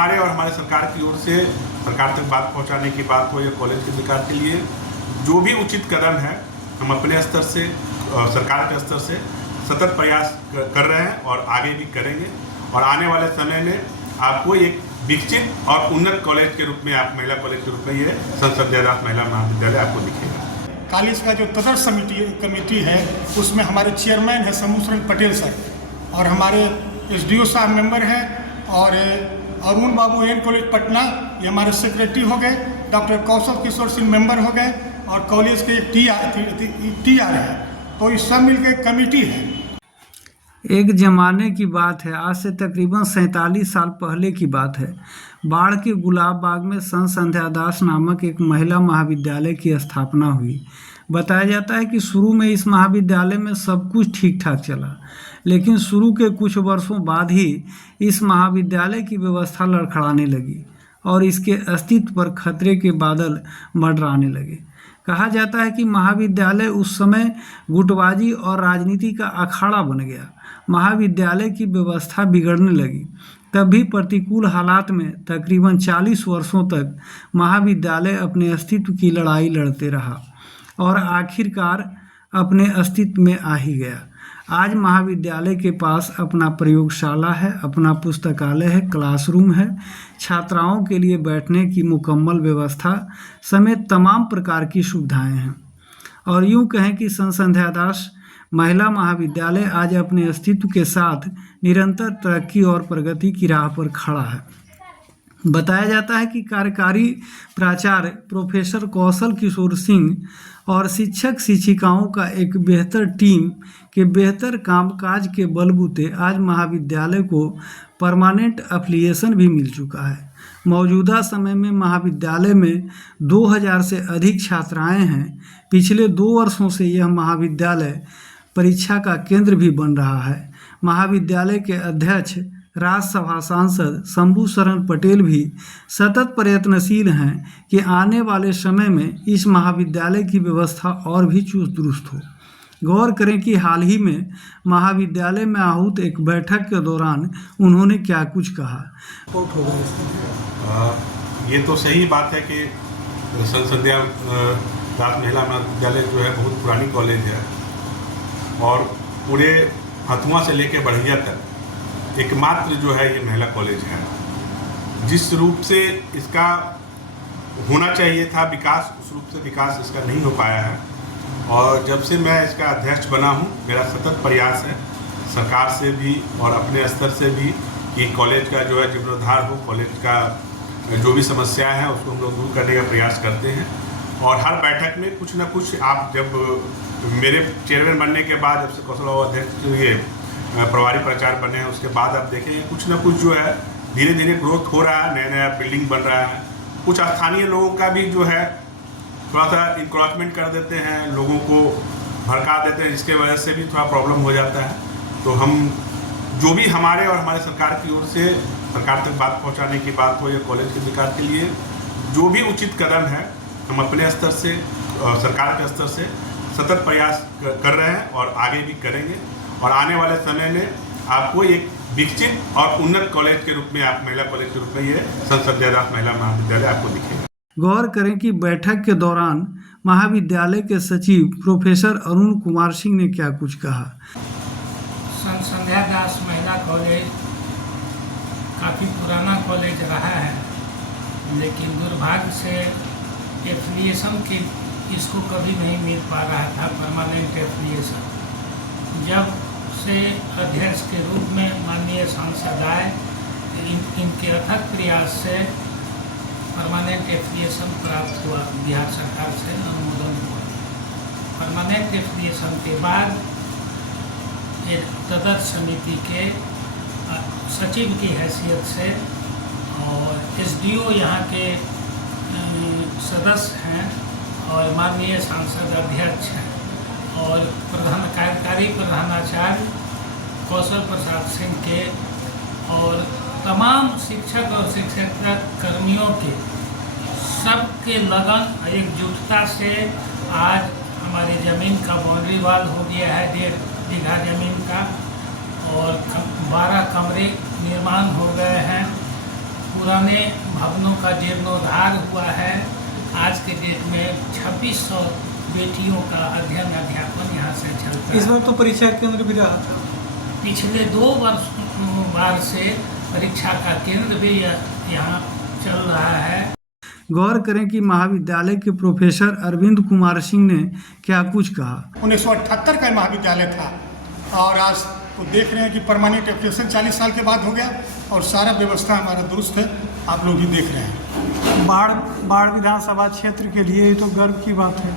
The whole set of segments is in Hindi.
हमारे और हमारे सरकार की ओर से सरकार तक बात पहुंचाने की बात हो या कॉलेज के विकास के लिए जो भी उचित कदम है हम अपने स्तर से सरकार के स्तर से सतत प्रयास कर रहे हैं और आगे भी करेंगे। और आने वाले समय में आपको एक विकसित और उन्नत कॉलेज के रूप में, आप महिला कॉलेज के रूप में, ये संत सत्यादास महिला महाविद्यालय आपको दिखेगा। कॉलेज का जो तदर्श कमेटी है उसमें हमारे चेयरमैन है शंभू शरण पटेल सर, और हमारे SDO साहब मेंबर हैं, और अरुण बाबू एन कॉलेज पटना ये हमारे सेक्रेटरी हो गए, डॉक्टर कौशल किशोर सिंह मेंबर हो गए, और कॉलेज के एक TR है, तो ये सब मिलकर कमेटी है। एक ज़माने की बात है, आज से तकरीबन 47 साल पहले की बात है। बाढ़ के गुलाब बाग में संत संध्यादास नामक एक महिला महाविद्यालय की स्थापना हुई। बताया जाता है कि शुरू में इस महाविद्यालय में सब कुछ ठीक ठाक चला, लेकिन शुरू के कुछ वर्षों बाद ही इस महाविद्यालय की व्यवस्था लड़खड़ाने लगी और इसके अस्तित्व पर खतरे के बादल मंडराने लगे। कहा जाता है कि महाविद्यालय उस समय गुटबाजी और राजनीति का अखाड़ा बन गया। महाविद्यालय की व्यवस्था बिगड़ने लगी। तभी प्रतिकूल हालात में तकरीबन 40 वर्षों तक महाविद्यालय अपने अस्तित्व की लड़ाई लड़ते रहा और आखिरकार अपने अस्तित्व में आ ही गया। आज महाविद्यालय के पास अपना प्रयोगशाला है, अपना पुस्तकालय है, क्लासरूम है, छात्राओं के लिए बैठने की मुकम्मल व्यवस्था समेत तमाम प्रकार की सुविधाएं हैं। और यूँ कहें कि संत संध्यादास महिला महाविद्यालय आज अपने अस्तित्व के साथ निरंतर तरक्की और प्रगति की राह पर खड़ा है। बताया जाता है कि कार्यकारी प्राचार्य प्रोफेसर कौशल किशोर सिंह और शिक्षक शिक्षिकाओं का एक बेहतर टीम के बेहतर कामकाज के बलबूते आज महाविद्यालय को परमानेंट एफिलिएशन भी मिल चुका है। मौजूदा समय में महाविद्यालय में 2000 से अधिक छात्राएं हैं। पिछले 2 वर्षों से यह महाविद्यालय परीक्षा का केंद्र भी बन रहा है। महाविद्यालय के अध्यक्ष राज्यसभा सांसद शंभू शरण पटेल भी सतत प्रयत्नशील हैं कि आने वाले समय में इस महाविद्यालय की व्यवस्था और भी चुस्त दुरुस्त हो। गौर करें कि हाल ही में महाविद्यालय में आहूत एक बैठक के दौरान उन्होंने क्या कुछ कहा। ये तो सही बात है कि संत संध्यादास महिला महाविद्यालय जो है बहुत पुरानी कॉलेज है और पूरे हथुआ से लेकर बढ़िया तक एकमात्र जो है ये महिला कॉलेज है। जिस रूप से इसका होना चाहिए था विकास, उस रूप से विकास इसका नहीं हो पाया है। और जब से मैं इसका अध्यक्ष बना हूँ मेरा सतत प्रयास है सरकार से भी और अपने स्तर से भी कि कॉलेज का जो है जीर्णोद्धार हो, कॉलेज का जो भी समस्या है उसको हम लोग दूर करने का प्रयास करते हैं। और हर बैठक में कुछ ना कुछ, आप जब मेरे चेयरमैन बनने के बाद, जब से कौशल बाबू अध्यक्ष ये प्रभारी प्राचार्य बने हैं उसके बाद आप देखेंगे कुछ ना कुछ जो है धीरे धीरे ग्रोथ हो रहा है, नया नया बिल्डिंग बन रहा है। कुछ स्थानीय लोगों का भी जो है थोड़ा सा इंक्रोचमेंट कर देते हैं, लोगों को भड़का देते हैं, जिसके वजह से भी थोड़ा प्रॉब्लम हो जाता है। तो हम जो भी हमारे और हमारे सरकार की ओर से सरकार तक बात पहुंचाने की बात हो या कॉलेज के विकास के लिए जो भी उचित कदम है हम अपने स्तर से सरकार के स्तर से सतत प्रयास कर रहे हैं और आगे भी करेंगे। और आने वाले समय में आपको एक विकसित और उन्नत कॉलेज के रूप में, आप महिला कॉलेज के रूप में, ये संत सत्यादास महिला महाविद्यालय आपको दिखेगा। गौर करें कि बैठक के दौरान महाविद्यालय के सचिव प्रोफेसर अरुण कुमार सिंह ने क्या कुछ कहा। संत संध्यादास महिला कॉलेज काफ़ी पुराना कॉलेज रहा है, लेकिन दुर्भाग्य से एफिलिएशन के इसको कभी नहीं मिल पा रहा था परमानेंट एफिलिएशन। जब से अध्यक्ष के रूप में माननीय सांसद आए, इनके अथक प्रयास से परमानेंट एफिलिएशन प्राप्त हुआ, बिहार सरकार से अनुमोदन हुआ। परमानेंट एफिलिएशन के बाद एक तदर्थ समिति के सचिव की हैसियत से और SDO यहाँ के सदस्य हैं और माननीय सांसद अध्यक्ष हैं और कार्यकारी प्रधानाचार्य कौशल प्रसाद सिंह के और तमाम शिक्षक और शिक्षक कर्मियों के सबके लगन एकजुटता से आज हमारी ज़मीन का बाउंड्री वाल हो गया है 1.5 बीघा ज़मीन का और 12 कमरे निर्माण हो गए हैं। पुराने भवनों का जीर्णोद्धार हुआ है। आज के डेट में 2600 बेटियों का अध्ययन अध्यापन यहाँ से चलता है। इस बार तो परीक्षा केंद्र भी रहा था। पिछले 2 बार से परीक्षा का केंद्र भी यहाँ चल रहा है। गौर करें कि महाविद्यालय के प्रोफेसर अरविंद कुमार सिंह ने क्या कुछ कहा। 1978 का महाविद्यालय था और आज तो देख रहे हैं कि परमानेंट एप्लीकेशन 40 साल के बाद हो गया और सारा व्यवस्था हमारा दुरुस्त है, आप लोग भी देख रहे हैं। बाढ़ विधानसभा क्षेत्र के लिए तो गर्व की बात है।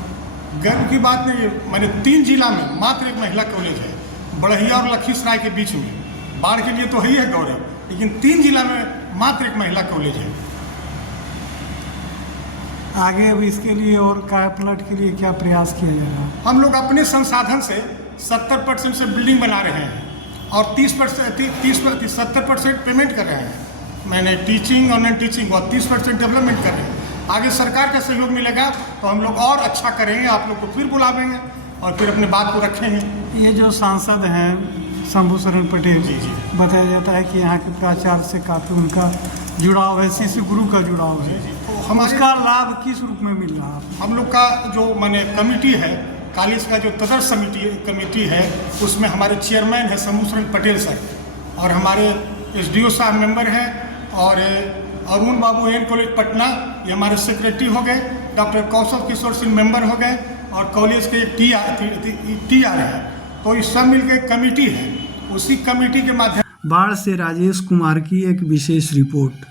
गर्व की बात नहीं, मैंने 3 जिला में मात्र एक महिला कॉलेज है, बढ़िया और लखीसराय के बीच में। बाढ़ के लिए तो ही है गौरव, लेकिन 3 जिला में मात्र एक महिला कॉलेज है। आगे अब इसके लिए और कायापलट के लिए क्या प्रयास किया जा रहा है? हम लोग अपने संसाधन से 70% से बिल्डिंग बना रहे हैं और 70% पेमेंट कर रहे हैं। मैंने टीचिंग और नॉन टीचिंग और 30% डेवलपमेंट कर रहे हैं। आगे सरकार का सहयोग मिलेगा तो हम लोग और अच्छा करेंगे, आप लोग को फिर बुलावेंगे और फिर अपने बात को रखेंगे। ये जो सांसद हैं शंभू शरण पटेल, जी। बताया जाता है कि यहाँ के प्राचार्य से काफ़ी उनका जुड़ाव है, शिष्य गुरु का जुड़ाव है। तो हमारे उसका लाभ किस रूप में मिल रहा है? हम लोग का जो माने कमेटी है, कॉलेज का जो तदर्श कमेटी है, उसमें हमारे चेयरमैन है शंभू शरण पटेल सर और हमारे SDO साहब मेंबर हैं और अरुण बाबू एन कॉलेज पटना ये हमारे सेक्रेटरी हो गए, डॉक्टर कौशल किशोर सिंह मेंबर हो गए और कॉलेज के एक TR है। तो ये सब मिलकर कमेटी है, उसी कमेटी के माध्यम। बाढ़ से राजेश कुमार की एक विशेष रिपोर्ट।